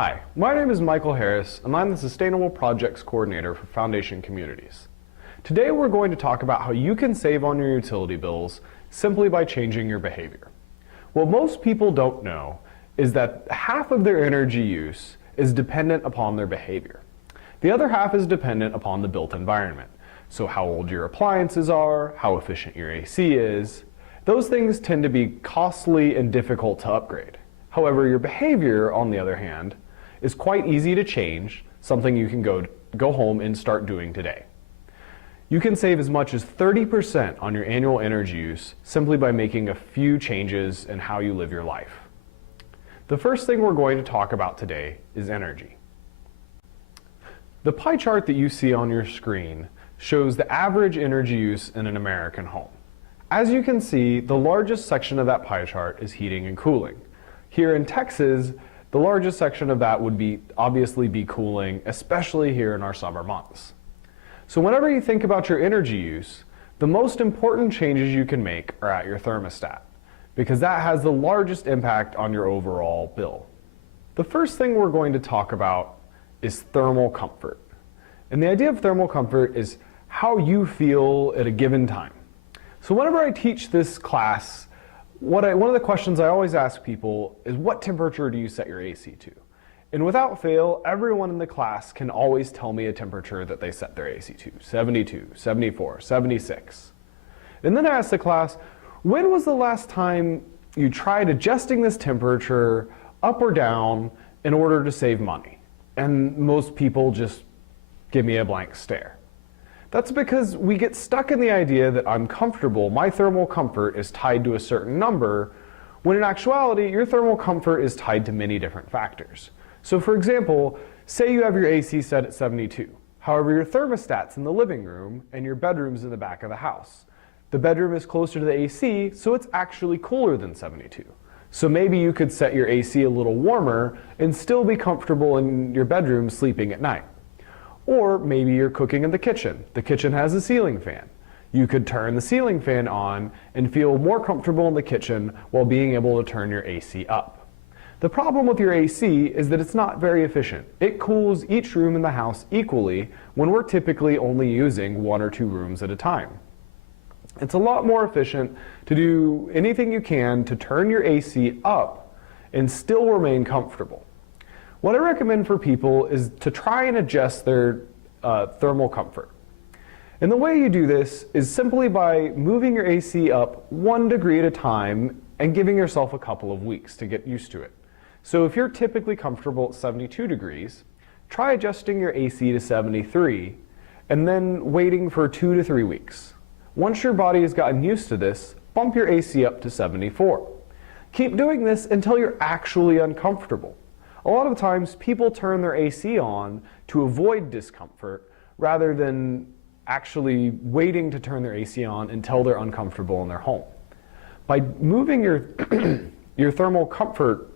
Hi, my name is Michael Harris, and I'm the Sustainable Projects Coordinator for Foundation Communities. Today we're going to talk about how you can save on your utility bills simply by changing your behavior. What most people don't know is that half of their energy use is dependent upon their behavior. The other half is dependent upon the built environment. So how old your appliances are, how efficient your AC is. Those things tend to be costly and difficult to upgrade. However, your behavior, on the other hand, is quite easy to change, something you can go home and start doing today. You can save as much as 30% on your annual energy use simply by making a few changes in how you live your life. The first thing we're going to talk about today is energy. The pie chart that you see on your screen shows the average energy use in an American home. As you can see, the largest section of that pie chart is heating and cooling. Here in Texas, the largest section of that would obviously be cooling, especially here in our summer months. So whenever you think about your energy use, the most important changes you can make are at your thermostat, because that has the largest impact on your overall bill. The first thing we're going to talk about is thermal comfort. And the idea of thermal comfort is how you feel at a given time. So whenever I teach this class, one of the questions I always ask people is, what temperature do you set your AC to? And without fail, everyone in the class can always tell me a temperature that they set their AC to: 72, 74, 76. And then I ask the class, when was the last time you tried adjusting this temperature up or down in order to save money? And most people just give me a blank stare. That's because we get stuck in the idea that I'm comfortable, my thermal comfort is tied to a certain number, when in actuality, your thermal comfort is tied to many different factors. So for example, say you have your AC set at 72. However, your thermostat's in the living room and your bedroom's in the back of the house. The bedroom is closer to the AC, so it's actually cooler than 72. So maybe you could set your AC a little warmer and still be comfortable in your bedroom sleeping at night. Or maybe you're cooking in the kitchen. The kitchen has a ceiling fan. You could turn the ceiling fan on and feel more comfortable in the kitchen while being able to turn your AC up. The problem with your AC is that it's not very efficient. It cools each room in the house equally when we're typically only using 1 or 2 rooms at a time. It's a lot more efficient to do anything you can to turn your AC up and still remain comfortable. What I recommend for people is to try and adjust their thermal comfort. And the way you do this is simply by moving your AC up 1 degree at a time and giving yourself a couple of weeks to get used to it. So if you're typically comfortable at 72 degrees, try adjusting your AC to 73 and then waiting for 2 to 3 weeks. Once your body has gotten used to this, bump your AC up to 74. Keep doing this until you're actually uncomfortable. A lot of times people turn their AC on to avoid discomfort rather than actually waiting to turn their AC on until they're uncomfortable in their home. By moving your thermal comfort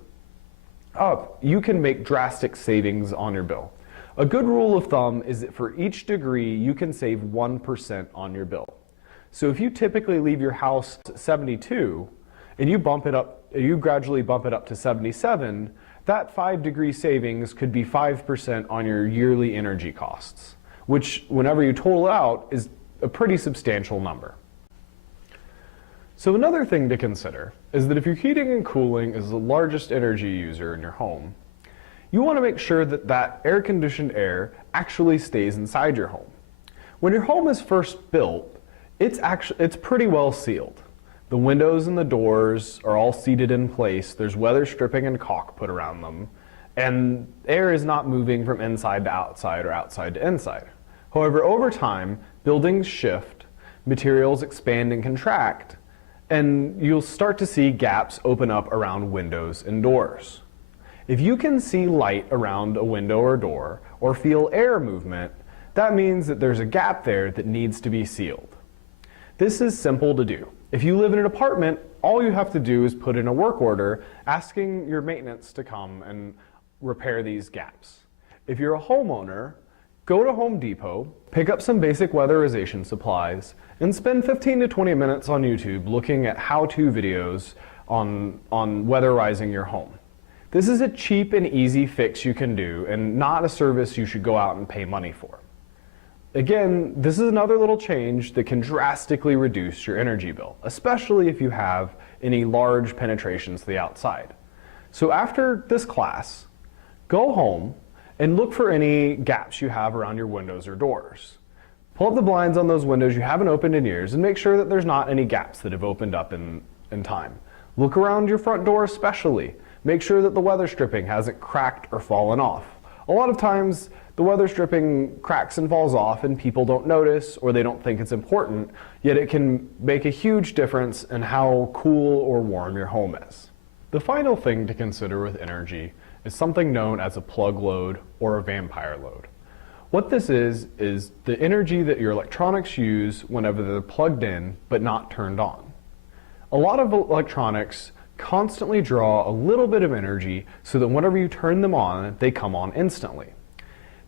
up, you can make drastic savings on your bill. A good rule of thumb is that for each degree you can save 1% on your bill. So if you typically leave your house at 72 and you gradually bump it up to 77, that 5-degree savings could be 5% on your yearly energy costs, which whenever you total out is a pretty substantial number. So another thing to consider is that if your heating and cooling is the largest energy user in your home, you want to make sure that that air-conditioned air actually stays inside your home. When your home is first built, it's pretty well sealed. The windows and the doors are all seated in place. There's weather stripping and caulk put around them, and air is not moving from inside to outside or outside to inside. However, over time, buildings shift, materials expand and contract, and you'll start to see gaps open up around windows and doors. If you can see light around a window or door, or feel air movement, that means that there's a gap there that needs to be sealed. This is simple to do. If you live in an apartment, all you have to do is put in a work order asking your maintenance to come and repair these gaps. If you're a homeowner, go to Home Depot, pick up some basic weatherization supplies, and spend 15 to 20 minutes on YouTube looking at how-to videos on weatherizing your home. This is a cheap and easy fix you can do and not a service you should go out and pay money for. Again, this is another little change that can drastically reduce your energy bill, especially if you have any large penetrations to the outside. So after this class, go home and look for any gaps you have around your windows or doors. Pull up the blinds on those windows you haven't opened in years and make sure that there's not any gaps that have opened up in time. Look around your front door especially. Make sure that the weather stripping hasn't cracked or fallen off. A lot of times the weather stripping cracks and falls off and people don't notice or they don't think it's important, yet it can make a huge difference in how cool or warm your home is. The final thing to consider with energy is something known as a plug load or a vampire load. What this is the energy that your electronics use whenever they're plugged in but not turned on. A lot of electronics constantly draw a little bit of energy so that whenever you turn them on, they come on instantly.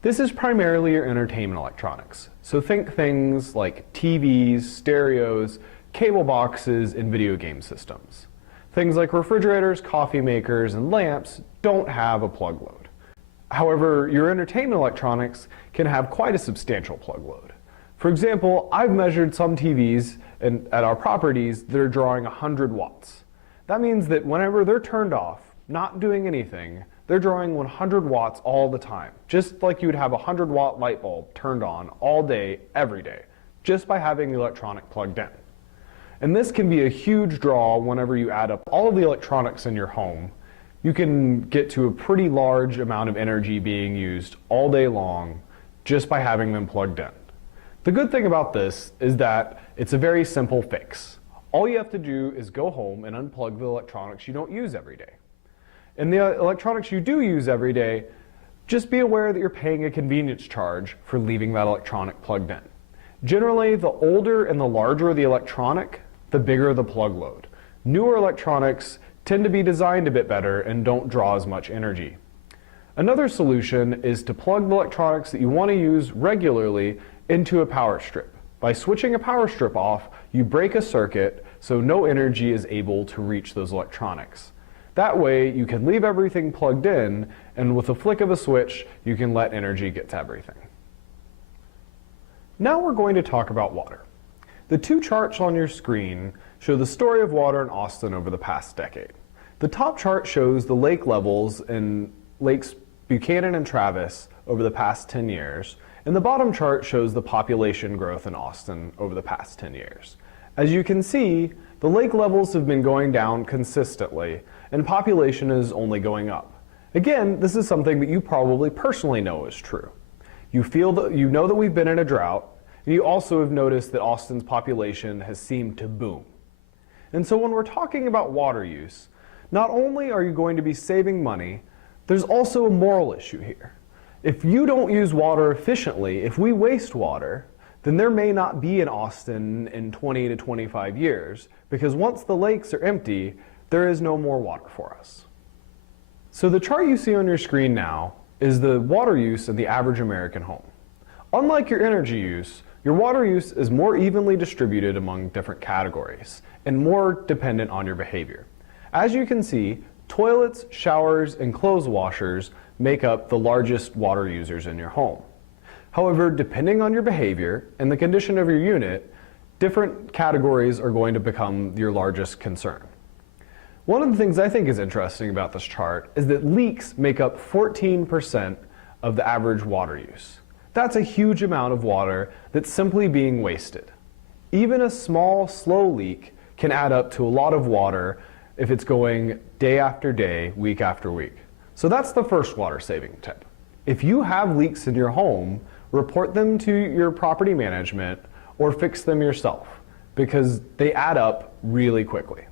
This is primarily your entertainment electronics. So think things like TVs, stereos, cable boxes, and video game systems. Things like refrigerators, coffee makers, and lamps don't have a plug load. However, your entertainment electronics can have quite a substantial plug load. For example, I've measured some TVs at our properties that are drawing 100 watts. That means that whenever they're turned off, not doing anything, they're drawing 100 watts all the time, just like you would have a 100-watt light bulb turned on all day, every day, just by having the electronic plugged in. And this can be a huge draw whenever you add up all of the electronics in your home. You can get to a pretty large amount of energy being used all day long just by having them plugged in. The good thing about this is that it's a very simple fix. All you have to do is go home and unplug the electronics you don't use every day. And the electronics you do use every day, just be aware that you're paying a convenience charge for leaving that electronic plugged in. Generally, the older and the larger the electronic, the bigger the plug load. Newer electronics tend to be designed a bit better and don't draw as much energy. Another solution is to plug the electronics that you want to use regularly into a power strip. By switching a power strip off, you break a circuit so no energy is able to reach those electronics. That way you can leave everything plugged in, and with a flick of a switch you can let energy get to everything. Now we're going to talk about water. The two charts on your screen show the story of water in Austin over the past decade. The top chart shows the lake levels in Lakes Buchanan and Travis over the past 10 years, and the bottom chart shows the population growth in Austin over the past 10 years. As you can see, the lake levels have been going down consistently, and population is only going up. Again, this is something that you probably personally know is true. You know that we've been in a drought, and you also have noticed that Austin's population has seemed to boom. And so when we're talking about water use, not only are you going to be saving money, there's also a moral issue here. If you don't use water efficiently, if we waste water, then there may not be an Austin in 20 to 25 years, because once the lakes are empty, there is no more water for us. So the chart you see on your screen now is the water use in the average American home. Unlike your energy use, your water use is more evenly distributed among different categories and more dependent on your behavior. As you can see, toilets, showers, and clothes washers make up the largest water users in your home. However, depending on your behavior and the condition of your unit, different categories are going to become your largest concern. One of the things I think is interesting about this chart is that leaks make up 14% of the average water use. That's a huge amount of water that's simply being wasted. Even a small, slow leak can add up to a lot of water if it's going day after day, week after week. So that's the first water saving tip. If you have leaks in your home, report them to your property management or fix them yourself, because they add up really quickly.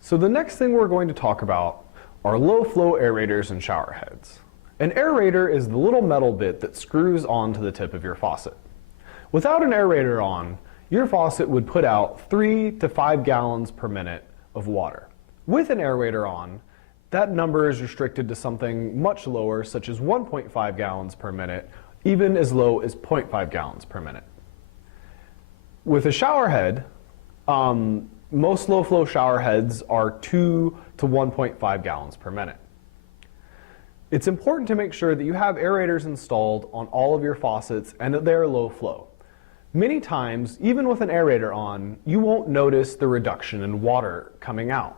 So the next thing we're going to talk about are low flow aerators and shower heads. An aerator is the little metal bit that screws onto the tip of your faucet. Without an aerator on, your faucet would put out 3 to 5 gallons per minute of water. With an aerator on, that number is restricted to something much lower, such as 1.5 gallons per minute, even as low as 0.5 gallons per minute. With a shower head, most low flow shower heads are 2 to 1.5 gallons per minute. It's important to make sure that you have aerators installed on all of your faucets and that they are low flow. Many times, even with an aerator on, you won't notice the reduction in water coming out.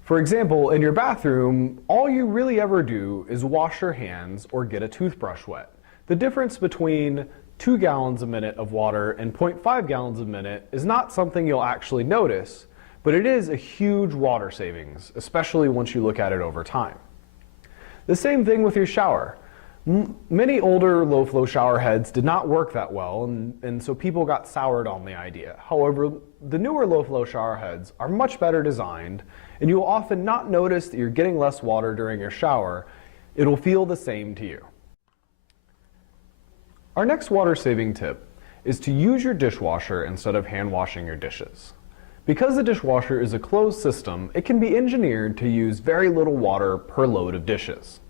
For example, in your bathroom, all you really ever do is wash your hands or get a toothbrush wet. The difference between 2 gallons a minute of water and 0.5 gallons a minute is not something you'll actually notice, but it is a huge water savings, especially once you look at it over time. The same thing with your shower. Many older low-flow shower heads did not work that well, and so people got soured on the idea. However, the newer low-flow shower heads are much better designed, and you will often not notice that you're getting less water during your shower. It'll feel the same to you. Our next water-saving tip is to use your dishwasher instead of hand washing your dishes. Because the dishwasher is a closed system, it can be engineered to use very little water per load of dishes.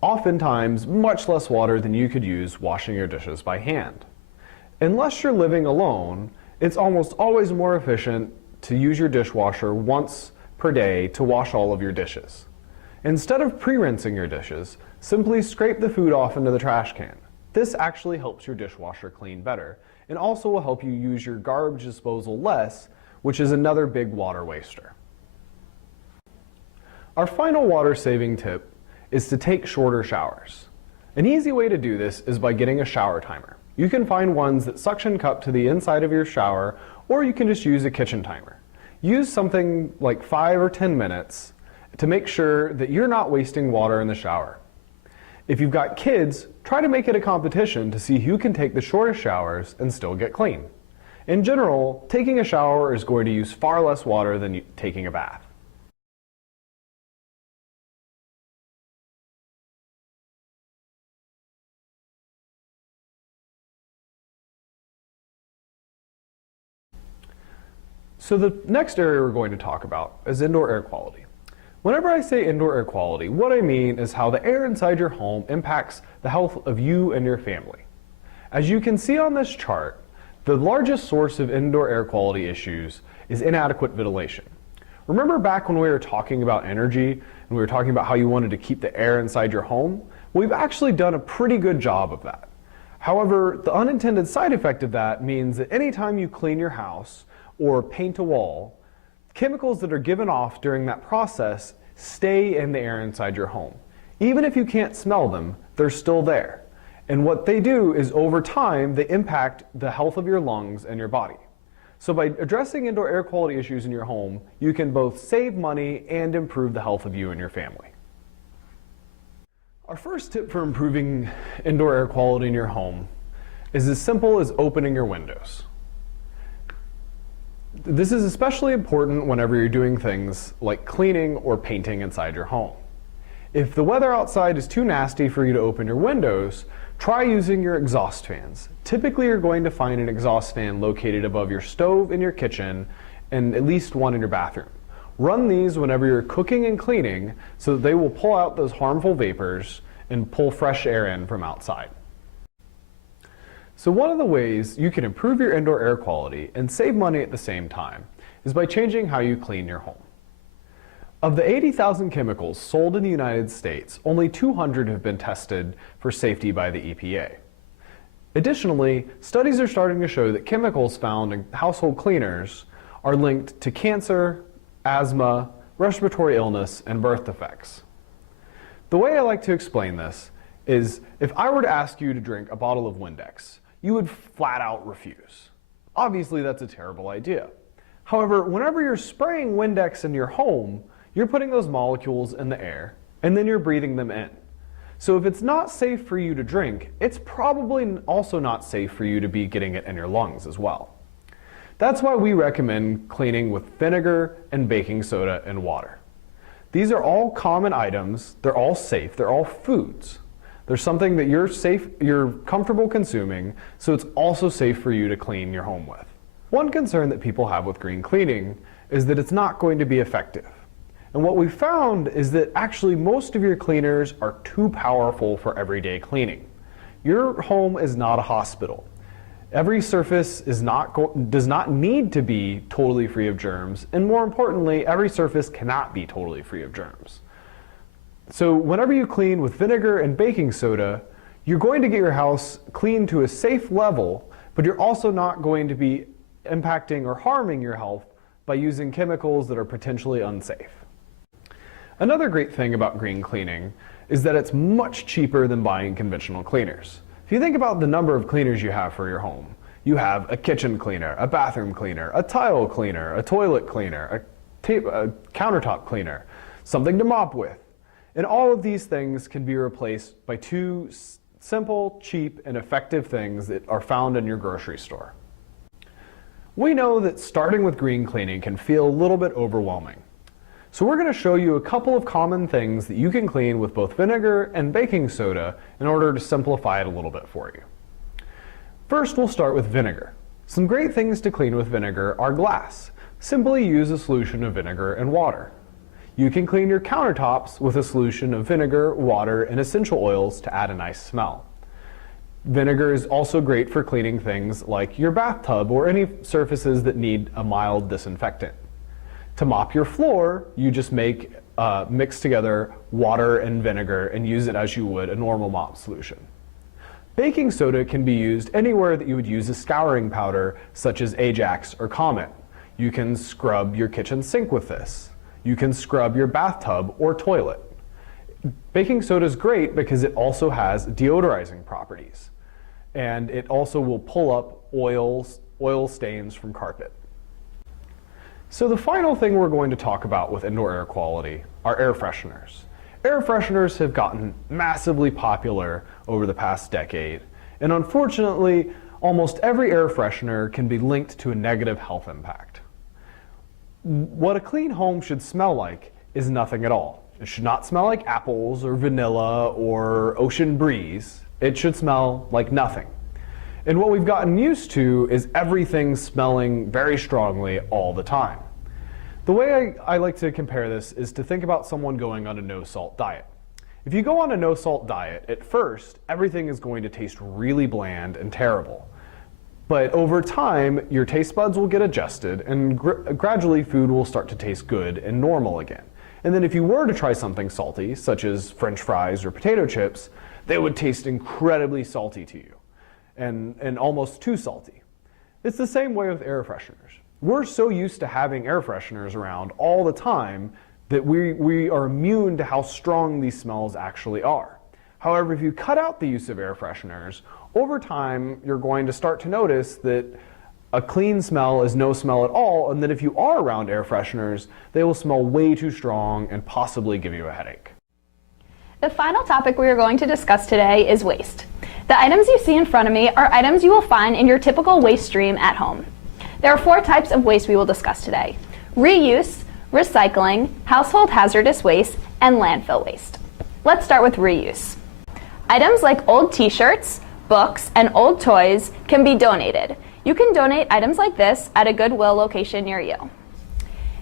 Oftentimes, much less water than you could use washing your dishes by hand. Unless you're living alone, it's almost always more efficient to use your dishwasher once per day to wash all of your dishes. Instead of pre-rinsing your dishes, simply scrape the food off into the trash can. This actually helps your dishwasher clean better, and also will help you use your garbage disposal less, which is another big water waster. Our final water-saving tip is to take shorter showers. An easy way to do this is by getting a shower timer. You can find ones that suction cup to the inside of your shower, or you can just use a kitchen timer. Use something like 5 or 10 minutes to make sure that you're not wasting water in the shower. If you've got kids, try to make it a competition to see who can take the shortest showers and still get clean. In general, taking a shower is going to use far less water than taking a bath. So the next area we're going to talk about is indoor air quality. Whenever I say indoor air quality, what I mean is how the air inside your home impacts the health of you and your family. As you can see on this chart, the largest source of indoor air quality issues is inadequate ventilation. Remember back when we were talking about energy and we were talking about how you wanted to keep the air inside your home? We've actually done a pretty good job of that. However, the unintended side effect of that means that anytime you clean your house or paint a wall, chemicals that are given off during that process stay in the air inside your home. Even if you can't smell them, they're still there. And what they do is over time, they impact the health of your lungs and your body. So by addressing indoor air quality issues in your home, you can both save money and improve the health of you and your family. Our first tip for improving indoor air quality in your home is as simple as opening your windows. This is especially important whenever you're doing things like cleaning or painting inside your home. If the weather outside is too nasty for you to open your windows, try using your exhaust fans. Typically, you're going to find an exhaust fan located above your stove in your kitchen and at least one in your bathroom. Run these whenever you're cooking and cleaning so that they will pull out those harmful vapors and pull fresh air in from outside. So one of the ways you can improve your indoor air quality and save money at the same time is by changing how you clean your home. Of the 80,000 chemicals sold in the United States, only 200 have been tested for safety by the EPA. Additionally, studies are starting to show that chemicals found in household cleaners are linked to cancer, asthma, respiratory illness, and birth defects. The way I like to explain this is if I were to ask you to drink a bottle of Windex, you would flat out refuse. Obviously, that's a terrible idea. However, whenever you're spraying Windex in your home, you're putting those molecules in the air, and then you're breathing them in. So if it's not safe for you to drink, it's probably also not safe for you to be getting it in your lungs as well. That's why we recommend cleaning with vinegar and baking soda and water. These are all common items, they're all safe, they're all foods. There's something that you're comfortable consuming, so it's also safe for you to clean your home with. One concern that people have with green cleaning is that it's not going to be effective. And what we found is that actually most of your cleaners are too powerful for everyday cleaning. Your home is not a hospital. Every surface does not need to be totally free of germs, and more importantly, every surface cannot be totally free of germs. So whenever you clean with vinegar and baking soda, you're going to get your house clean to a safe level, but you're also not going to be impacting or harming your health by using chemicals that are potentially unsafe. Another great thing about green cleaning is that it's much cheaper than buying conventional cleaners. If you think about the number of cleaners you have for your home, you have a kitchen cleaner, a bathroom cleaner, a tile cleaner, a toilet cleaner, a countertop cleaner, something to mop with. And all of these things can be replaced by two simple, cheap, and effective things that are found in your grocery store. We know that starting with green cleaning can feel a little bit overwhelming. So we're going to show you a couple of common things that you can clean with both vinegar and baking soda in order to simplify it a little bit for you. First, we'll start with vinegar. Some great things to clean with vinegar are glass. Simply use a solution of vinegar and water. You can clean your countertops with a solution of vinegar, water, and essential oils to add a nice smell. Vinegar is also great for cleaning things like your bathtub or any surfaces that need a mild disinfectant. To mop your floor, you just mix together water and vinegar and use it as you would a normal mop solution. Baking soda can be used anywhere that you would use a scouring powder such as Ajax or Comet. You can scrub your kitchen sink with this. You can scrub your bathtub or toilet. Baking soda is great because it also has deodorizing properties, and it also will pull up oil stains from carpet. So the final thing we're going to talk about with indoor air quality are air fresheners. Air fresheners have gotten massively popular over the past decade, and unfortunately, almost every air freshener can be linked to a negative health impact. What a clean home should smell like is nothing at all. It should not smell like apples or vanilla or ocean breeze. It should smell like nothing. And what we've gotten used to is everything smelling very strongly all the time. The way I like to compare this is to think about someone going on a no-salt diet. If you go on a no-salt diet, at first, everything is going to taste really bland and terrible. But over time, your taste buds will get adjusted, and gradually food will start to taste good and normal again. And then if you were to try something salty, such as French fries or potato chips, they would taste incredibly salty to you. And almost too salty. It's the same way with air fresheners. We're so used to having air fresheners around all the time that we are immune to how strong these smells actually are. However, if you cut out the use of air fresheners, over time you're going to start to notice that a clean smell is no smell at all, and that if you are around air fresheners, they will smell way too strong and possibly give you a headache. The final topic we are going to discuss today is waste. The items you see in front of me are items you will find in your typical waste stream at home. There are 4 types of waste we will discuss today: reuse, recycling, household hazardous waste, and landfill waste. Let's start with reuse. Items like old t-shirts, books, and old toys can be donated. You can donate items like this at a Goodwill location near you.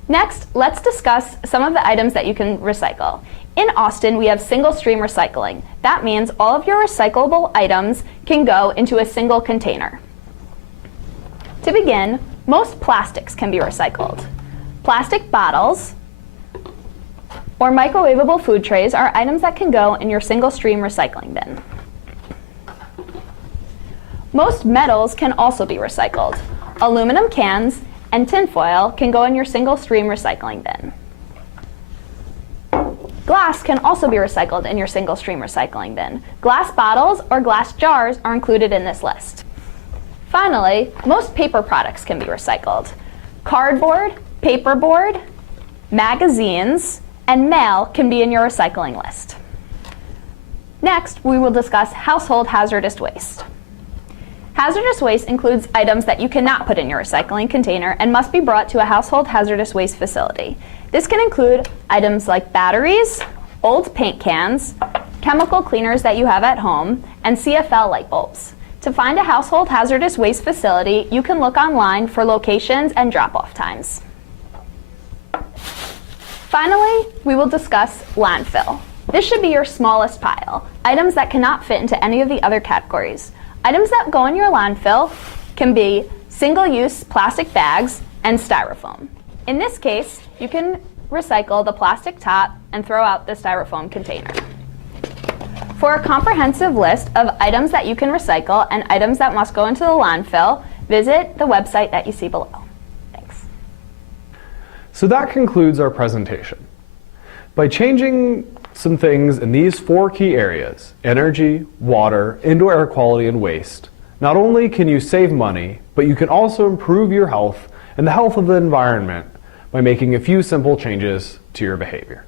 Next, let's discuss some of the items that you can recycle. In Austin, we have single stream recycling. That means all of your recyclable items can go into a single container. To begin, most plastics can be recycled. Plastic bottles or microwavable food trays are items that can go in your single stream recycling bin. Most metals can also be recycled. Aluminum cans and tinfoil can go in your single stream recycling bin. Glass can also be recycled in your single stream recycling bin. Glass bottles or glass jars are included in this list. Finally, most paper products can be recycled. Cardboard, paperboard, magazines, and mail can be in your recycling list. Next, we will discuss household hazardous waste. Hazardous waste includes items that you cannot put in your recycling container and must be brought to a household hazardous waste facility. This can include items like batteries, old paint cans, chemical cleaners that you have at home, and CFL light bulbs. To find a household hazardous waste facility, you can look online for locations and drop-off times. Finally, we will discuss landfill. This should be your smallest pile, items that cannot fit into any of the other categories. Items that go in your landfill can be single-use plastic bags and styrofoam. In this case, you can recycle the plastic top and throw out the styrofoam container. For a comprehensive list of items that you can recycle and items that must go into the landfill, visit the website that you see below. Thanks. So that concludes our presentation. By changing some things in these 4 key areas, energy, water, indoor air quality, and waste, not only can you save money, but you can also improve your health and the health of the environment by making a few simple changes to your behavior.